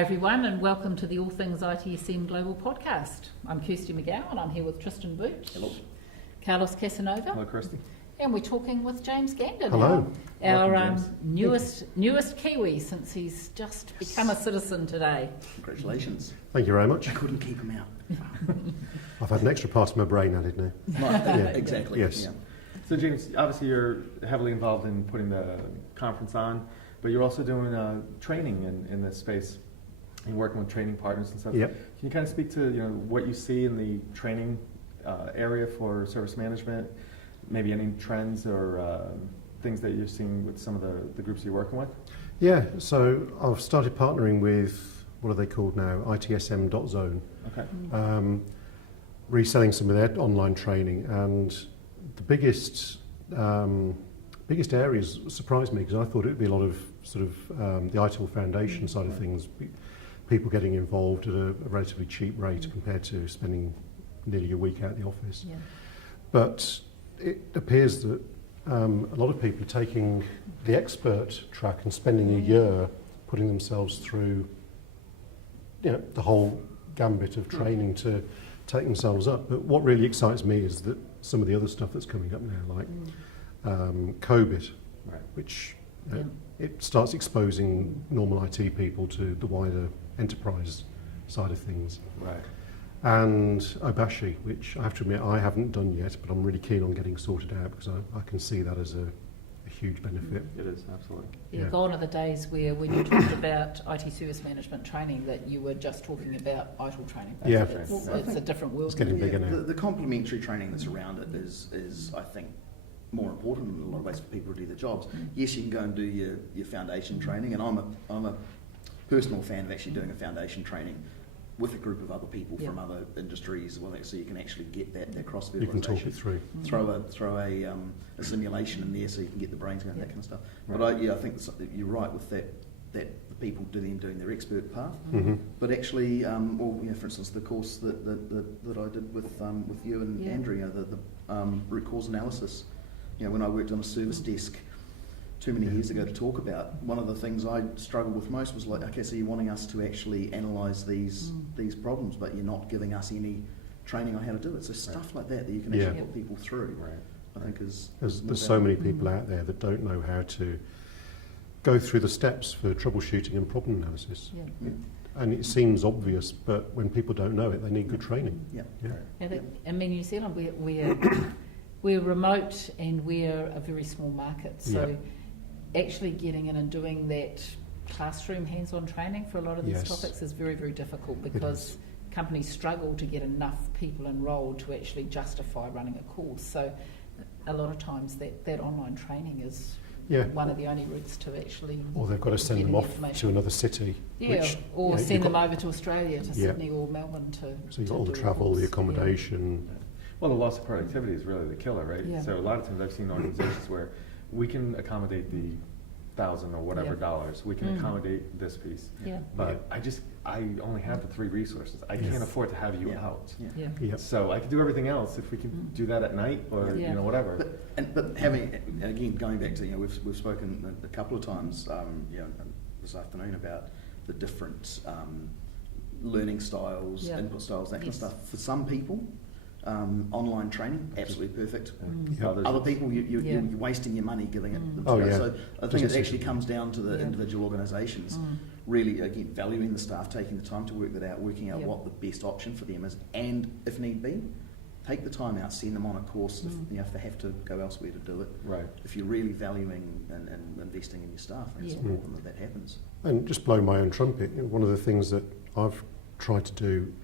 Hi everyone, and welcome to the All Things ITSM Global Podcast. I'm Kirsty McGowan, and I'm here with Tristan Booch. Hello. Carlos Casanova. Hello, Kirsty. And we're talking with James Gander. Hello. Our newest Kiwi since he's just become a citizen today. Congratulations. Thank you very much. I couldn't keep him out. I've had an extra part of my brain added now. Yeah, exactly. Yes. Yeah. So, James, obviously you're heavily involved in putting the conference on, but you're also doing training in this space and working with training partners and stuff. Yep. Can you kind of speak to what you see in the training area for service management, maybe any trends or things that you're seeing with some of the groups you're working with? Yeah, so I've started partnering with, what are they called now, ITSM.Zone, Okay. reselling some of their online training, and the biggest areas surprised me because I thought it would be a lot of sort of the ITIL Foundation side of things, people getting involved at a relatively cheap rate compared to spending nearly a week out of the office. Yeah. But it appears that a lot of people are taking the expert track and spending a year putting themselves through the whole gambit of training to take themselves up. But what really excites me is that some of the other stuff that's coming up now, like COVID, Right. which it starts exposing normal IT people to the wider enterprise side of things. Right. And Obashi, which I have to admit I haven't done yet, but I'm really keen on getting sorted out because I can see that as a huge benefit. It is, absolutely. Yeah, Yeah. gone are the days where when you talked about IT service management training that you were just talking about ITIL training. Yeah. It's a different world. It's getting bigger now. The complementary training that's around it is I think, more important in a lot of ways for people to do their jobs. Yes, you can go and do your foundation training, and I'm a personal fan of actually doing a foundation training with a group of other people from other industries, so you can actually get that cross fertilisation. You can talk it through. Throw a simulation in there so you can get the brains going, that kind of stuff. Right. But I think you're right with that the people doing their expert path. Mm-hmm. But actually, for instance, the course that I did with you and Andrew, the root cause analysis. When I worked on a service desk too many years ago to talk about, one of the things I struggled with most was like, okay, so you're wanting us to actually analyse these problems, but you're not giving us any training on how to do it. So stuff like that you can actually put people through, I think There's so many people out there that don't know how to go through the steps for troubleshooting and problem analysis. Yeah. And it seems obvious, but when people don't know it, they need good training. New Zealand, we're remote and we're a very small market, so actually getting in and doing that classroom hands-on training for a lot of these topics is very, very difficult because companies struggle to get enough people enrolled to actually justify running a course. So a lot of times that online training is one of the only routes to actually... Or they've got to send them off to another city. Or send them over to Australia, to Sydney or Melbourne to... So you've got all the travel, the accommodation... Well, the loss of productivity is really the killer, right? Yeah. So a lot of times I've seen organizations where we can accommodate the $1,000 or whatever dollars. We can accommodate this piece. Yeah. But I only have the 3 resources. I can't afford to have you out. Yeah. So I can do everything else if we can do that at night or whatever. But having, again, going back to, we've spoken a couple of times this afternoon about the different learning styles, input styles, that kind of stuff. For some people, online training, absolutely perfect. Other people, you're wasting your money giving it. So I think it actually comes down to the individual organisations really, again, valuing the staff, taking the time to work that out, working out what the best option for them is, and if need be, take the time out, send them on a course if they have to go elsewhere to do it. Right. If you're really valuing and investing in your staff, it's important that happens. And just blow my own trumpet, one of the things that I've tried to do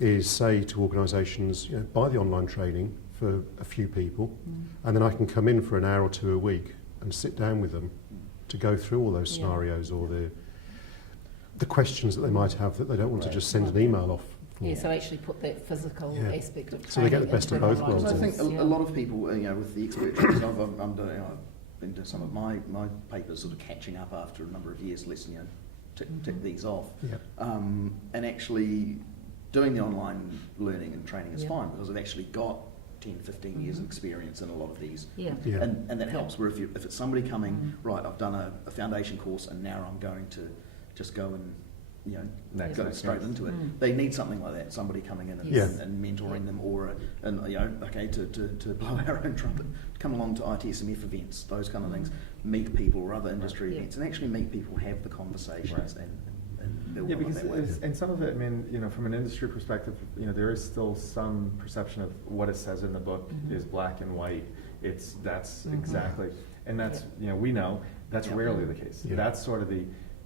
is say to organisations, buy the online training for a few people, and then I can come in for an hour or 2 a week and sit down with them to go through all those scenarios or the questions that they might have that they don't want to just send an email off for. So actually put that physical aspect of training. So they get the best of both worlds. So I think a lot of people, with the expert trainings, I've been doing some of my papers sort of catching up after a number of years, less tick these off, and actually doing the online learning and training is fine because I've actually got 10, 15 years of experience in a lot of these. And that helps, where if it's somebody coming, right, I've done a foundation course and now I'm going to just go and go straight into it. They need something like that, somebody coming in and, and mentoring them, or to blow our own trumpet, come along to ITSMF events, those kind of things, meet people or other industry events, and actually make people have the conversations and build on that way. And some of it, I mean, from an industry perspective, there is still some perception of what it says in the book is black and white. That's exactly, and that's we know that's rarely the case. That's sort of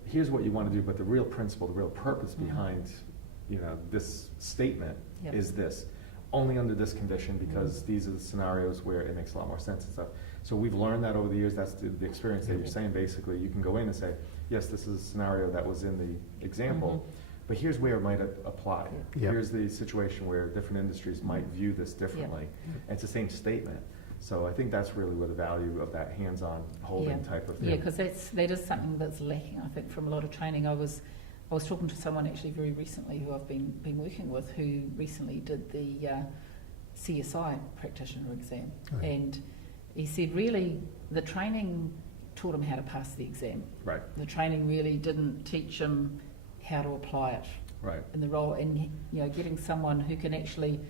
here's what you want to do, but the real principle, the real purpose behind this statement is this, only under this condition, because these are the scenarios where it makes a lot more sense and stuff. So we've learned that over the years. That's the experience that you're saying. Basically, you can go in and say, yes, this is a scenario that was in the example, but here's where it might apply. Here's the situation where different industries might view this differently. And it's the same statement. So I think that's really where the value of that hands-on holding type of thing. Yeah, because that is something that's lacking, I think, from a lot of training. I was talking to someone actually very recently who I've been working with, who recently did the CSI practitioner exam, and he said really the training taught him how to pass the exam. Right. The training really didn't teach him how to apply it. Right. In the role, and getting someone who can actually,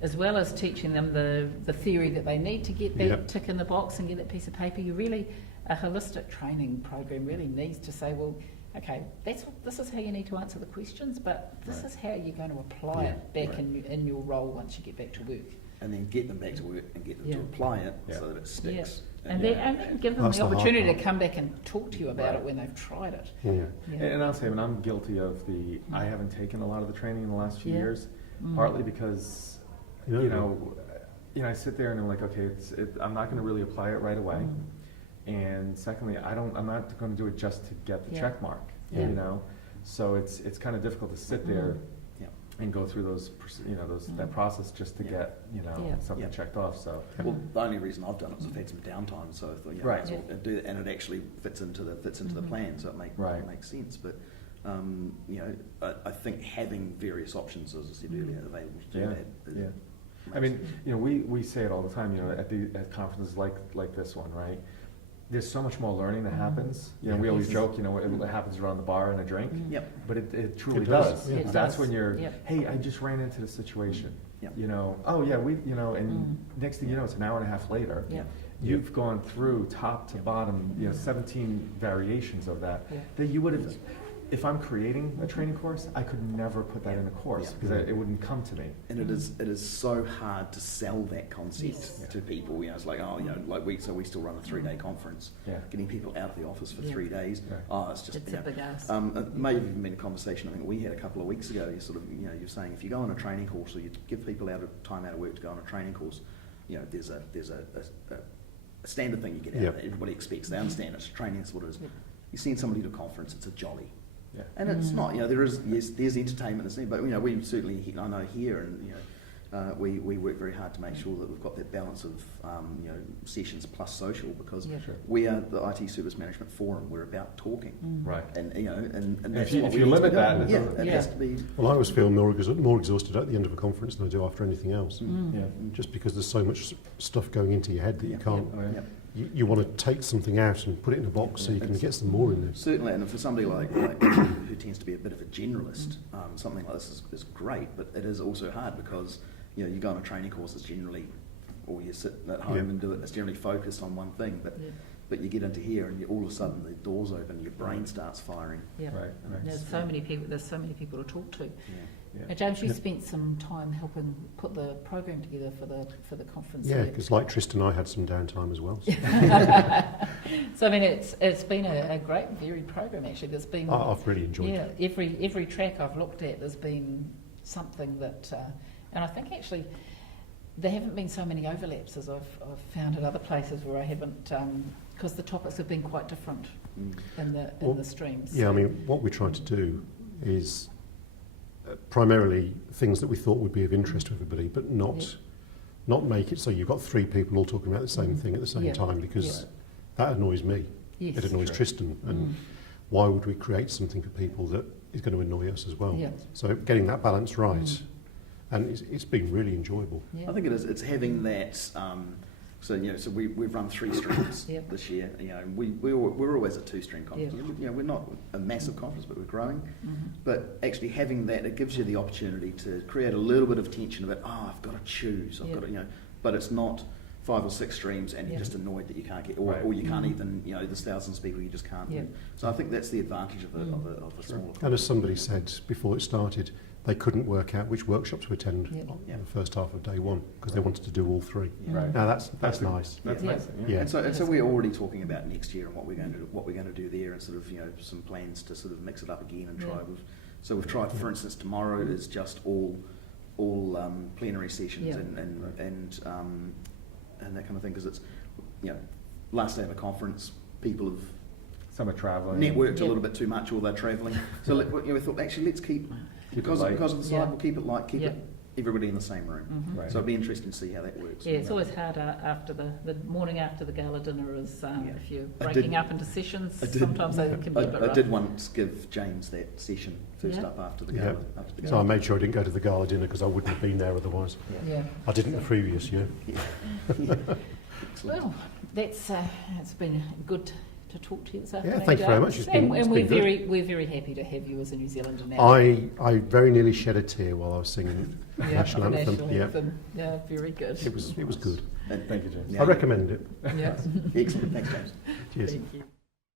as well as teaching them the theory that they need to get that tick in the box and get that piece of paper, a holistic training program really needs to say, well, okay, this is how you need to answer the questions, but this is how you're going to apply it back in your role once you get back to work. And then get them back to work and get them to apply it so that it sticks. And then give them the opportunity to come back and talk to you about it when they've tried it. And I'll say, I'm guilty of I haven't taken a lot of the training in the last few years, partly because I sit there and I'm like, okay, I'm not going to really apply it right away. And secondly, I'm not going to do it just to get the check mark, So it's kind of difficult to sit there and go through that process just to get something checked off. So well, the only reason I've done it is I've had some downtime, so I thought might as well do it, and it actually fits into the plan, so it makes sense. But I think having various options, as I said earlier, available to do that. I mean, we say it all the time, at conferences like this one, right? There's so much more learning that happens. We always joke, it happens around the bar and a drink. But it truly does. That's when you're, hey, I just ran into the situation. And next thing you know, it's an hour and a half later. You've gone through top to bottom, 17 variations of that you would have. If I'm creating a training course, I could never put that in a course because it wouldn't come to me. And it is so hard to sell that concept to people. It's like, we still run a 3-day conference. Getting people out of the office for 3 days. It's a big ask. It may have even been a conversation I think we had a couple of weeks ago. You're saying if you go on a training course or you give people time out of work to go on a training course, there's a standard thing you get out of it. Everybody expects, they understand it's training, that's what it is. You're seeing somebody to a conference, it's a jolly. And it's not, there's entertainment, but we certainly, I know here, and we work very hard to make sure that we've got that balance of sessions plus social, because we are the IT Service Management Forum. We're about talking, right? And and that's if you limit that, it has to be. Well, I always feel more exhausted at the end of a conference than I do after anything else. Just because there's so much stuff going into your head that you can't. You want to take something out and put it in a box so you can get some more in there. Certainly, and for somebody like who tends to be a bit of a generalist, something like this is great, but it is also hard because you go on a training course, it's generally, or you sit at home and do it, it's generally focused on one thing, but you get into here and all of a sudden the doors open, your brain starts firing. Right. There's so many people to talk to. James, you spent some time helping put the program together for the conference. Yeah, because like Tristan, I had some downtime as well. So I mean, it's been a great, varied program actually. There's been I've really enjoyed it. Every track I've looked at, there's been something that, and I think actually there haven't been so many overlaps as I've found at other places where I haven't, because the topics have been quite different in the streams. Yeah, I mean, what we're trying to do is primarily things that we thought would be of interest to everybody, but not make it so you've got 3 people all talking about the same thing at the same time, because that annoys me. It annoys Tristan. And why would we create something for people that is going to annoy us as well? So getting that balance right, and it's been really enjoyable. I think it is. It's having that. So so we've run 3 streams Yep. this year. We're always a 2-stream conference. Yeah. We're not a massive conference, but we're growing. Mm-hmm. But actually having that, it gives you the opportunity to create a little bit of tension about, I've got to choose. I've got to, but it's not 5 or 6 streams and you're just annoyed that you can't get, or you can't even, there's thousands of people you just can't. Yeah. So I think that's the advantage of a smaller. And as somebody said before it started, they couldn't work out which workshops to attend in the first half of day one because they wanted to do all 3. Right. Now that's nice. That's Yeah. nice. Yeah. And so we're already talking about next year and what we're going to do there, and sort of some plans to sort of mix it up again and try. So we've tried, for instance, tomorrow is just all plenary sessions and that kind of thing, because it's last day of a conference, people have Some are traveling. networked a little bit too much, or they're travelling. So we thought actually let's keep because light. of the site, we'll keep it light, keep Yeah. it everybody in the same room. Mm-hmm. Right. So it'd be interesting to see how that works. Yeah, it's always hard after the morning after the gala dinner is if you're I breaking did- up into sessions. I did- Sometimes they can be a bit I rough. did once give James that session first up after the gala. Yeah. After the So I gala. made sure I didn't go to the gala dinner because I wouldn't have been there otherwise. Yeah. I didn't the previous year. Excellent. Well, that's it's been good to talk to you this afternoon. thank you very James. much. It's been we're good. very happy to have you as a New Zealander now. I very nearly shed a tear while I was singing the national anthem. National anthem. Yeah, very good. It was good. And Thank you, James. now- I recommend it. Yeah. Excellent. Thanks, James. Cheers. Thank you.